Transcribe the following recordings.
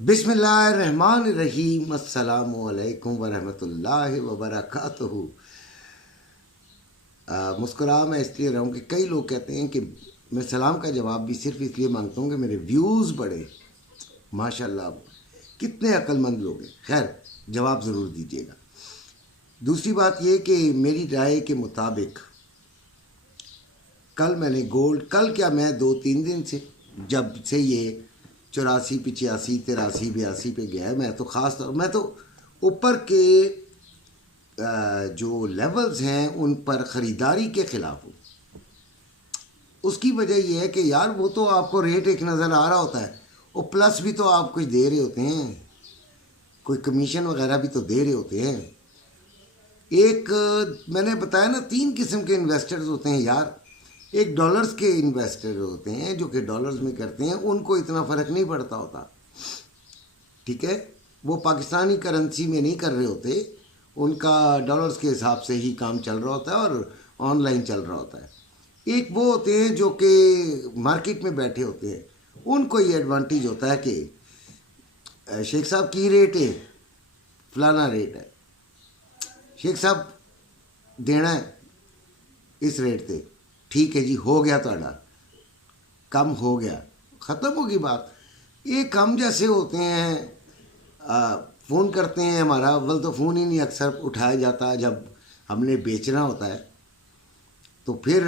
बिस्मिल्लाहिर्रहमानिर्रहीम अस्सलामु अलैकुम वरहमतुल्लाहि वबरकातुहू। मुस्कुरा मैं इसलिए रहा हूँ कि कई लोग कहते हैं कि मैं सलाम का जवाब भी सिर्फ इसलिए मांगता हूँ कि मेरे व्यूज़ बढ़े। माशाल्लाह, कितने अक्लमंद लोग हैं। खैर, जवाब ज़रूर दीजिएगा। दूसरी बात ये कि मेरी राय के मुताबिक कल मैंने गोल्ड, कल क्या, मैं 2-3 दिन से, जब से ये 84 85 83 82 पे गया है, मैं तो ख़ास तौर, मैं तो ऊपर के जो लेवल्स हैं उन पर ख़रीदारी के ख़िलाफ़ हूँ। उसकी वजह यह है कि यार वो तो आपको रेट एक नज़र आ रहा होता है, और प्लस भी तो आप कुछ दे रहे होते हैं, कोई कमीशन वगैरह भी तो दे रहे होते हैं। एक मैंने बताया ना, 3 किस्म के इन्वेस्टर्स होते हैं यार। एक डॉलर्स के इन्वेस्टर होते हैं जो कि डॉलर्स में करते हैं, उनको इतना फ़र्क नहीं पड़ता होता, ठीक है। वो पाकिस्तानी करेंसी में नहीं कर रहे होते, उनका डॉलर्स के हिसाब से ही काम चल रहा होता है और ऑनलाइन चल रहा होता है। एक वो होते हैं जो कि मार्केट में बैठे होते हैं, उनको ये एडवांटेज होता है कि शेख साहब की रेट है, फलाना रेट है, शेख साहब देना है इस रेट पे, ठीक है जी, हो गया, ਤੁਹਾਡਾ कम हो गया, ख़त्म होगी बात। एक हम जैसे होते हैं, फ़ोन करते हैं, हमारा अव्वल तो फ़ोन ही नहीं अक्सर उठाया जाता जब हमने बेचना होता है, तो फिर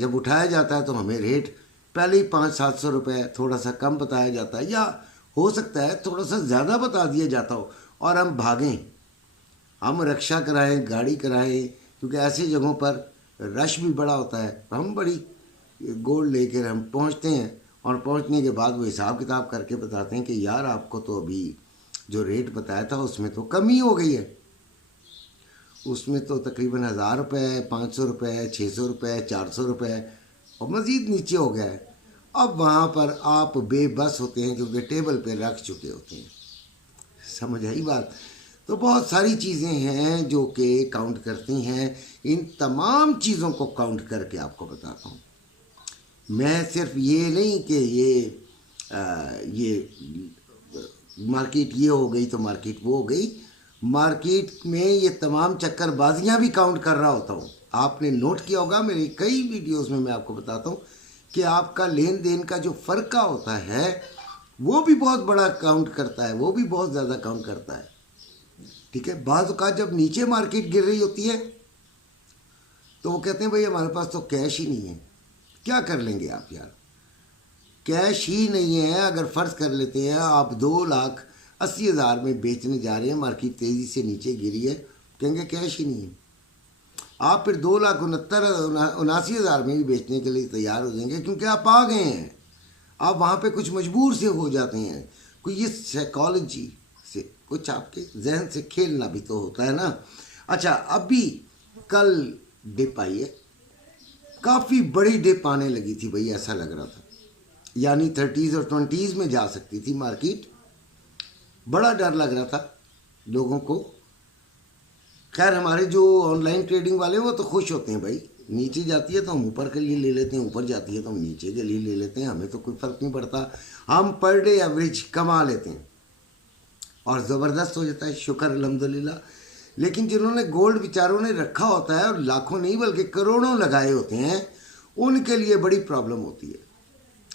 जब उठाया जाता है तो हमें रेट पहले ही 500-700 रुपये थोड़ा सा कम बताया जाता है, या हो सकता है थोड़ा सा ज़्यादा बता दिया जाता हो, और हम भागें, हम रक्षा कराएं, गाड़ी कराएं, क्योंकि ऐसी जगहों पर रश भी बड़ा होता है। हम बड़ी गोल्ड लेकर हम पहुंचते हैं, और पहुंचने के बाद वो हिसाब किताब करके बताते हैं कि यार आपको तो अभी जो रेट बताया था उसमें तो कमी हो गई है, उसमें तो तकरीबन 1000 रुपये, 500 रुपये, 600 रुपये, 400 रुपये और मज़ीद नीचे हो गया है। अब वहाँ पर आप बेबस होते हैं क्योंकि टेबल पे रख चुके होते हैं। समझ आई बात? तो बहुत सारी चीज़ें हैं जो कि काउंट करती हैं। इन तमाम चीज़ों को काउंट करके आपको बताता हूँ। मैं सिर्फ ये नहीं कि ये मार्केट ये हो गई तो मार्केट वो हो गई, मार्केट में ये तमाम चक्करबाजियाँ भी काउंट कर रहा होता हूँ। आपने नोट किया होगा, मेरी कई वीडियोस में मैं आपको बताता हूँ कि आपका लेन देन का जो फ़र्क होता है वो भी बहुत बड़ा काउंट करता है, वो भी बहुत ज़्यादा काउंट करता है, ठीक है। बाज़ औक़ात जब नीचे मार्केट गिर रही होती है तो वो कहते हैं भाई हमारे पास तो कैश ही नहीं है। क्या कर लेंगे आप यार, कैश ही नहीं है। अगर फ़र्ज़ कर लेते हैं आप 2,80,000 में बेचने जा रहे हैं, मार्केट तेज़ी से नीचे गिरी है, कहेंगे कैश ही नहीं है। आप फिर 2,69,79,000 में भी बेचने के लिए तैयार हो जाएंगे, क्योंकि आप आ गए हैं, आप वहाँ पे कुछ मजबूर से हो जाते हैं। कोई ये साइकोलॉजी से कुछ आपके जहन से खेलना भी तो होता है ना। अच्छा, अभी कल डिप आई है, काफ़ी बड़ी डिप आने लगी थी भाई, ऐसा लग रहा था, यानी 30s और 20s में जा सकती थी मार्केट। बड़ा डर लग रहा था लोगों को। खैर, हमारे जो ऑनलाइन ट्रेडिंग वाले वो तो खुश होते हैं भाई, नीचे जाती है तो हम ऊपर के लिए ले लेते हैं, ऊपर जाती है तो हम नीचे के लिए ले लेते हैं, हमें तो कोई फ़र्क नहीं पड़ता, हम पर डे एवरेज कमा लेते हैं और ज़बरदस्त हो जाता है, शुक्र अल्हम्दुलिल्लाह। लेकिन जिन्होंने गोल्ड बेचारों ने रखा होता है और लाखों नहीं बल्कि करोड़ों लगाए होते हैं, उनके लिए बड़ी प्रॉब्लम होती है।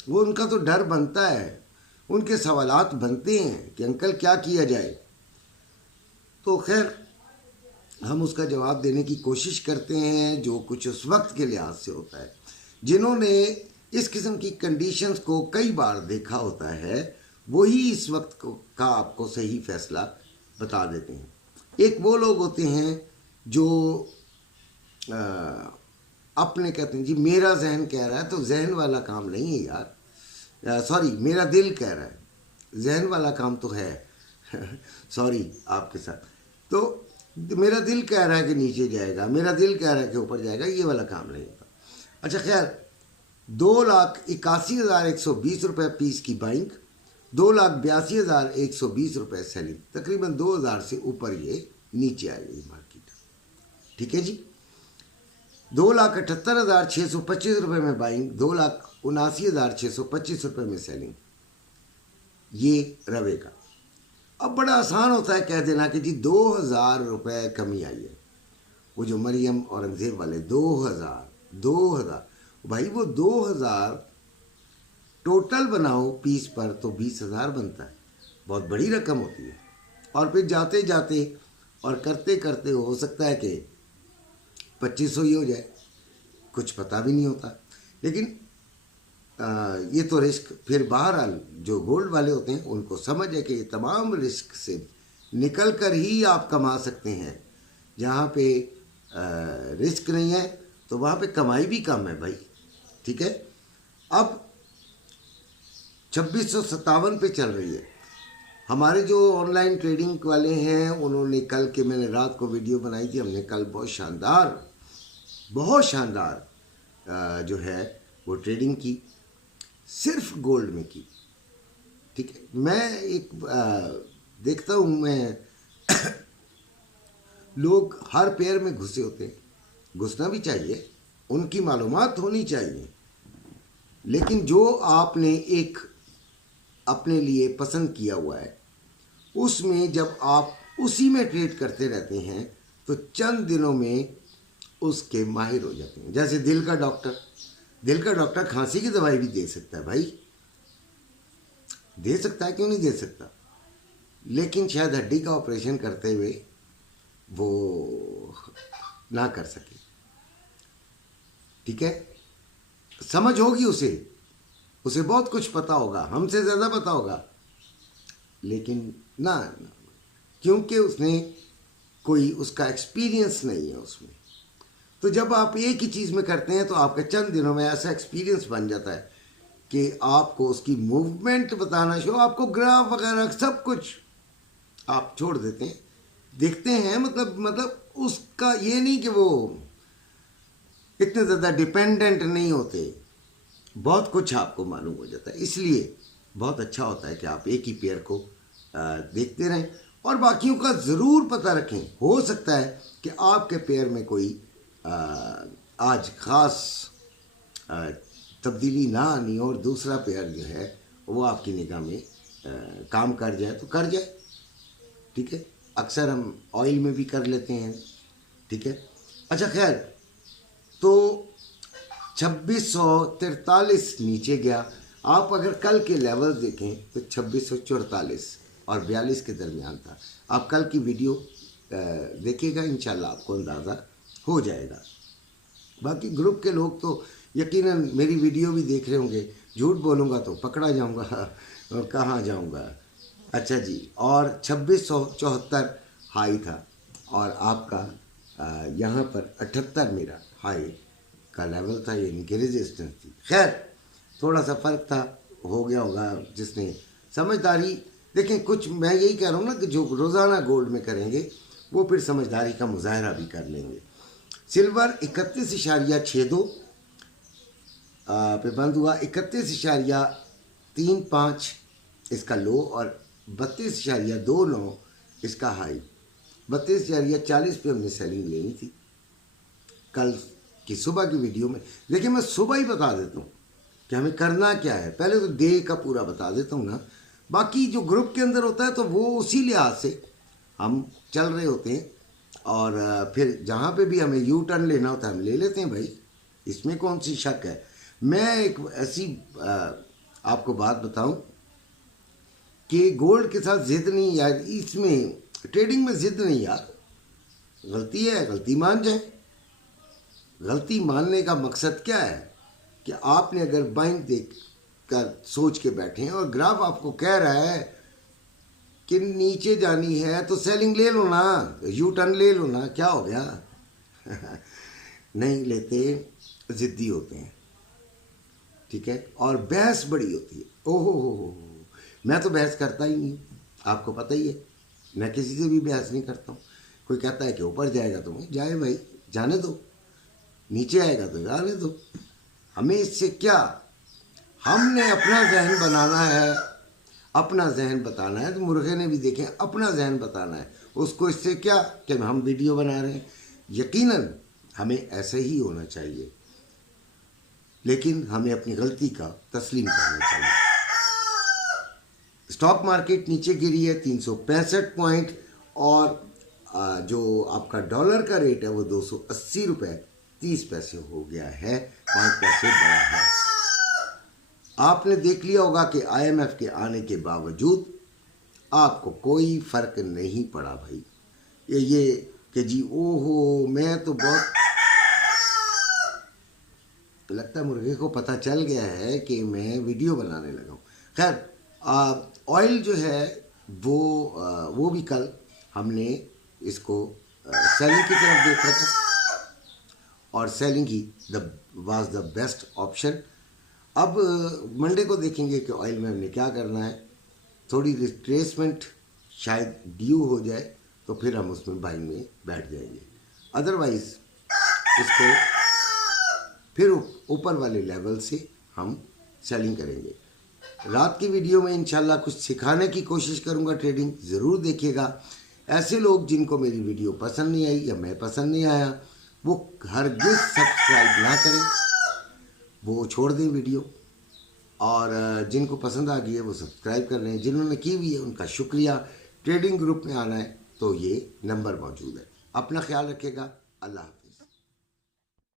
वो उनका तो डर बनता है, उनके सवालात बनते हैं कि अंकल क्या किया जाए। तो खैर, हम उसका जवाब देने की कोशिश करते हैं जो कुछ उस वक्त के लिहाज से होता है। जिन्होंने इस किस्म की कंडीशंस को कई बार देखा होता है वही इस वक्त का आपको सही फैसला बता देते हैं। एक वो लोग होते हैं जो अपने कहते हैं जी मेरा जहन कह रहा है, तो जहन वाला काम नहीं है यार, सॉरी मेरा दिल कह रहा है, जहन वाला काम तो है सॉरी आपके साथ। तो मेरा दिल कह रहा है कि नीचे जाएगा, मेरा दिल कह रहा है कि ऊपर जाएगा, ये वाला काम नहीं होता। अच्छा खैर, 2,81,120 रुपये पीस की बाइंग, 2,82,120 रुपये सेलिंग, तकरीबन 2,000 से ऊपर ये नीचे आई गई मार्केट, ठीक है जी। 2,78,625 रुपये में बाइंग, 2,79,625 रुपये में सेलिंग, ये रवे का। अब बड़ा आसान होता है कह देना कि जी 2000 रुपये कमी आई है। वो जो मरियम औरंगज़ेब वाले 2000 भाई, वो 2000 टोटल बनाओ पीस पर तो 20,000 बनता है, बहुत बड़ी रकम होती है। और फिर जाते जाते और करते करते हो सकता है कि 2500 ही हो जाए, कुछ पता भी नहीं होता। लेकिन ये तो रिस्क, फिर बहरहाल जो गोल्ड वाले होते हैं उनको समझ है कि ये तमाम रिस्क से निकल कर ही आप कमा सकते हैं। जहाँ पे रिस्क नहीं है तो वहाँ पे कमाई भी कम है भाई, ठीक है। अब 2657 पे चल रही है। हमारे जो ऑनलाइन ट्रेडिंग वाले हैं उन्होंने कल के, मैंने रात को वीडियो बनाई थी, हमने कल बहुत शानदार जो है वो ट्रेडिंग की, सिर्फ गोल्ड में की, ठीक है। मैं एक देखता हूँ मैं लोग हर पेयर में घुसे होते हैं, घुसना भी चाहिए, उनकी मालूमात होनी चाहिए। लेकिन जो आपने एक अपने लिए पसंद किया हुआ है उसमें जब आप उसी में ट्रेड करते रहते हैं तो चंद दिनों में उसके माहिर हो जाते हैं। जैसे दिल का डॉक्टर खांसी की दवाई भी दे सकता है भाई, दे सकता है, क्यों नहीं दे सकता। लेकिन शायद हड्डी का ऑपरेशन करते हुए वो ना कर सके, ठीक है। समझ होगी उसे बहुत कुछ पता होगा, हमसे ज़्यादा पता होगा, लेकिन ना, क्योंकि उसने कोई उसका एक्सपीरियंस नहीं है उसमें। तो जब आप एक ही चीज़ में करते हैं तो आपका चंद दिनों में ऐसा एक्सपीरियंस बन जाता है कि आपको उसकी मूवमेंट बताना शुरू, आपको ग्राफ वगैरह सब कुछ आप छोड़ देते हैं, देखते हैं। मतलब उसका ये नहीं कि वो इतने ज़्यादा डिपेंडेंट नहीं होते, बहुत कुछ आपको मालूम हो जाता है। इसलिए बहुत अच्छा होता है कि आप एक ही पेयर को देखते रहें और बाकियों का ज़रूर पता रखें। हो सकता है कि आपके पेयर में कोई आज ख़ास तब्दीली ना आनी और दूसरा पेयर जो है वो आपकी निगाह में काम कर जाए तो कर जाए, ठीक है। अक्सर हम ऑयल में भी कर लेते हैं, ठीक है। अच्छा खैर, तो 2643 नीचे गया। आप अगर कल के लेवल देखें तो 2644 और 42 के दरमियान था। आप कल की वीडियो देखिएगा, इंशाल्लाह आपको अंदाज़ा हो जाएगा। बाकी ग्रुप के लोग तो यकीनन मेरी वीडियो भी देख रहे होंगे, झूठ बोलूँगा तो पकड़ा जाऊँगा और कहाँ जाऊँगा। अच्छा जी, और 2674 हाई था और आपका यहाँ पर 78 मेरा हाई का लेवल था, यानी कि रेजिस्टेंस थी। खैर थोड़ा सा फ़र्क था, हो गया होगा जिसने समझदारी। देखें, कुछ मैं यही कह रहा हूँ ना कि जो रोज़ाना गोल्ड में करेंगे वो फिर समझदारी का मुजाहरा भी कर लेंगे। सिल्वर 31.62 पे बंद हुआ, 31.35 इसका लो और 32.29 इसका हाई। 32.40 पे हमने सेलिंग लेनी थी कल की सुबह की वीडियो में। लेकिन मैं सुबह ही बता देता हूँ कि हमें करना क्या है, पहले तो डे का पूरा बता देता हूँ ना। बाकी जो ग्रुप के अंदर होता है तो वो उसी लिहाज से हम चल रहे होते हैं और फिर जहाँ पे भी हमें यू टर्न लेना होता है हम ले लेते हैं भाई, इसमें कौन सी शक है। मैं एक ऐसी आपको बात बताऊं कि गोल्ड के साथ ज़िद नहीं यार, इसमें ट्रेडिंग में ज़िद नहीं यार, गलती है गलती मान जाए। गलती मानने का मकसद क्या है कि आपने अगर बाइंग देख कर सोच के बैठे हैं और ग्राफ आपको कह रहा है कि नीचे जानी है तो सेलिंग ले लो ना, यू टर्न ले लो ना, क्या हो गया नहीं लेते, ज़िद्दी होते हैं, ठीक है। और बहस बड़ी होती है। ओहो हो, मैं तो बहस करता ही नहीं, आपको पता ही है, मैं किसी से भी बहस नहीं करता हूँ। कोई कहता है कि ऊपर जाएगा तो मैं जाए भाई, जाने दो, नीचे आएगा तो जाने दो, हमें इससे क्या। हमने अपना जहन बनाना है, अपना जहन बताना है। तो मुर्गे ने भी देखें अपना जहन बताना है, उसको इससे क्या कि हम वीडियो बना रहे हैं। यकीनन हमें ऐसे ही होना चाहिए, लेकिन हमें अपनी गलती का तस्लीम करना चाहिए। स्टॉक मार्केट नीचे गिरी है 365 पॉइंट, और जो आपका डॉलर का रेट है वो 280 रुपये 30 पैसे हो गया है, 5 पैसे बढ़ा है। आपने देख लिया होगा कि IMF के आने के बावजूद आपको कोई फ़र्क नहीं पड़ा भाई। ये कि जी ओहो मैं तो बहुत, लगता है मुर्गे को पता चल गया है कि मैं वीडियो बनाने लगा हूँ। खैर ऑयल जो है वो भी कल हमने इसको सेलिंग की तरफ देखा था, और selling he was the best option. अब मंडे को देखेंगे कि ऑयल में हमने क्या करना है। थोड़ी रिट्रेसमेंट शायद ड्यू हो जाए तो फिर हम उसमें बाइंग में बैठ जाएंगे, अदरवाइज़ इसको फिर ऊपर वाले लेवल से हम सेलिंग करेंगे। रात की वीडियो में इंशाल्लाह कुछ सिखाने की कोशिश करूंगा, ट्रेडिंग ज़रूर देखिएगा। ऐसे लोग जिनको मेरी वीडियो पसंद नहीं आई या मैं पसंद नहीं आया वो हरगिज़ सब्सक्राइब ना करें, वो छोड़ दें वीडियो, और जिनको पसंद आ गई है वो सब्सक्राइब कर लें। जिन्होंने की हुई है उनका शुक्रिया। ट्रेडिंग ग्रुप में आना है तो ये नंबर मौजूद है। अपना ख्याल रखिएगा। अल्लाह।